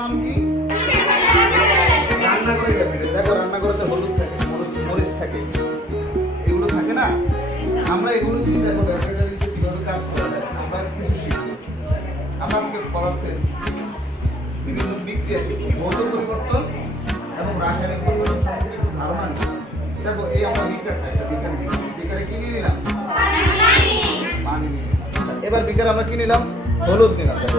নাম কি? রান্নাঘরে যাবে দেখো রান্নাঘরে তো হলুদ থাকে মরিচ- মরিচ থাকে। এগুলো থাকে না? আমরা এগুলো যদি দেখো ল্যাবরেটরিতে কীভাবে কাজ করা যায় আমরা কিছু শিখব আমরা আজকে পদার্থের বিভিন্ন বিক্রিয়া শিখব ভৌত পরিবর্তন এবং রাসায়নিক পরিবর্তন সম্পর্কে ধারণা দেখো এই আমরা বিকারটা একটা বিকার বিকারে কি নিয়ে নিলাম? পানি নিলাম। এবার বিকারে আমরা কি নিলাম? হলুদ নিলাম। দেখো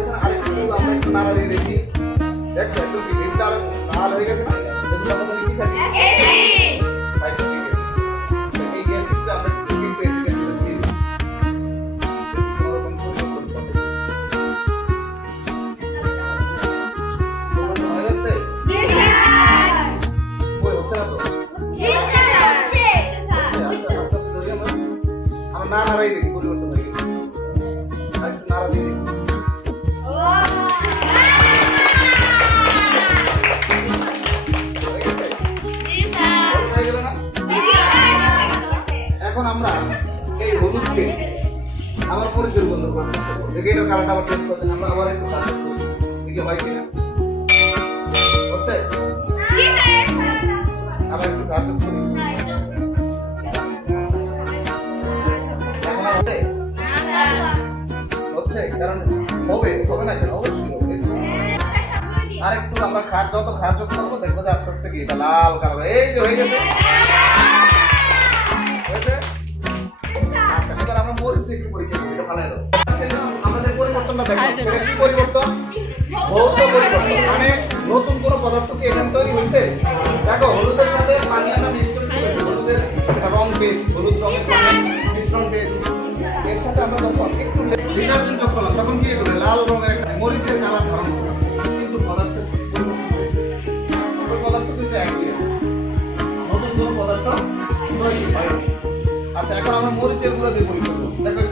মরিচের কালার হয়ে গেছে না আরেকটু আমরা একটু নাড়া দিয়ে দেখি। দেখছ একদম কি আর লাল হয়ে গেছে না? এগুলো আমাদের কি থাকে সাইট্রিক অ্যাসিড তো এই এখন আমরা এই হলুদকে আবার পরিচয় বন্ধ করব। দেখে এটা কালারটা আবার চেঞ্জ করতে আমরা আবার একটু সার্চ করি দেখে হয় কিনা। হচ্ছে? আবার একটু কাজ করি হচ্ছে? কারণ হবে? হবে না কেন? অবশ্যই হবে। আর একটু আমরা খাট যত খাট যোগ করব দেখব যে আস্তে আস্তে কি লাল কালার এই যে হয়ে গেছে। আমাদের পরিবর্তনটা দেখো পরিবর্তন? পরিবর্তন। মানে নতুন কোনো পদার্থ কি তৈরি হয়েছে? দেখো, হলুদের সাথে পানি আমরা মিশ্রণ করেছি হলুদের রং হলুদ রঙের মিশ্রণ পেয়েছি। এর সাথে আমরা যখন একটু ডিটারজেন্ট যোগ তখন কি লাল রঙের মরিচের কালার ধারণ কিন্তু পদার্থ পদার্থ কিন্তু একই নতুন কোনো পদার্থ তৈরি হয় আচ্ছা এখন আমরা মরিচের গুঁড়া দিয়ে মুড়ি করবো দেখো